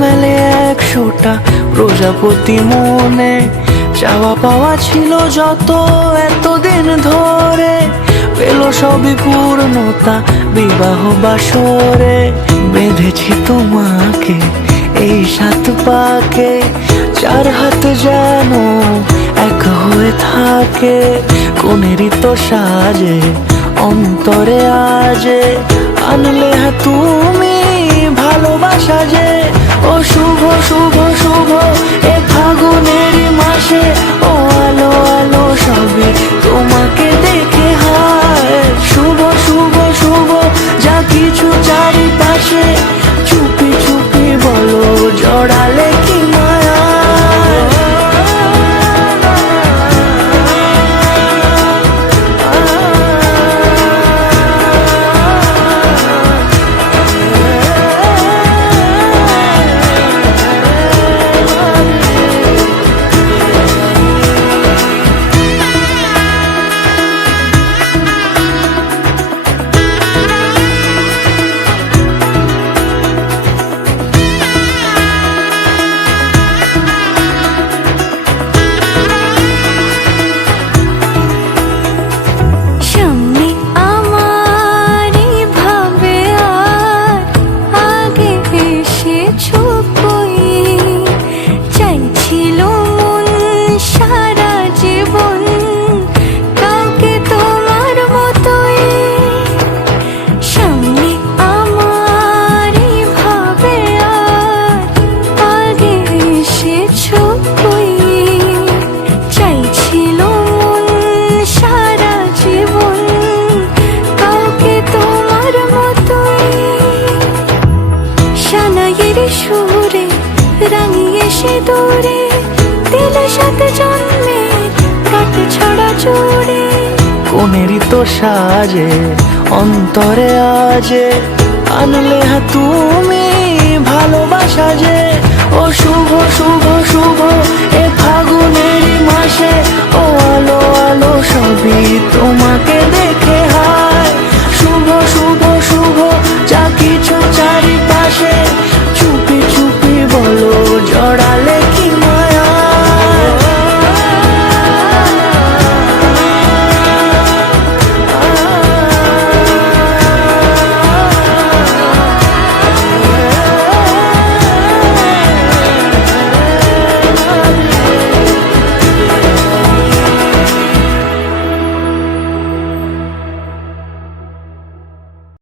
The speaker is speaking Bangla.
মেলে 100টা প্রজাপতি মনে, চাওয়া পাওয়া ছিল যত এতদিন ধরে, পেল সবই পূর্ণতা বিবাহ বাসরে। বেঁধেছি তোমাকে এই 7 পাকে, 4 হাত যেন এক হয়ে থাকে। কোনেরই তো সাজে অন্তরে আজে, আনলে হ্যাঁ তুমি ভালোবাসা যে। ও শুভ শুভ শুভ এ ফাগুনেরই মাসে, ও আলো আলো সবই তোমাকে দেখে হায়। শুভ শুভ শুভ যা কিছু চারিপাশে, চুপি চুপি বলো জড়ালে কি মায়া। সুরে রাঙিয়ে সে দূরে, দিলে 7 জন্মে রাত ছড়া জুড়ে। কোনেরই তো সাজে অন্তরে আজে, আনলে হ্যাঁ তুমি ভালোবাসা যে। ও শুভ শুভ শুভ এ ফাগুনেরই মাসে, ও আলো আলো সবই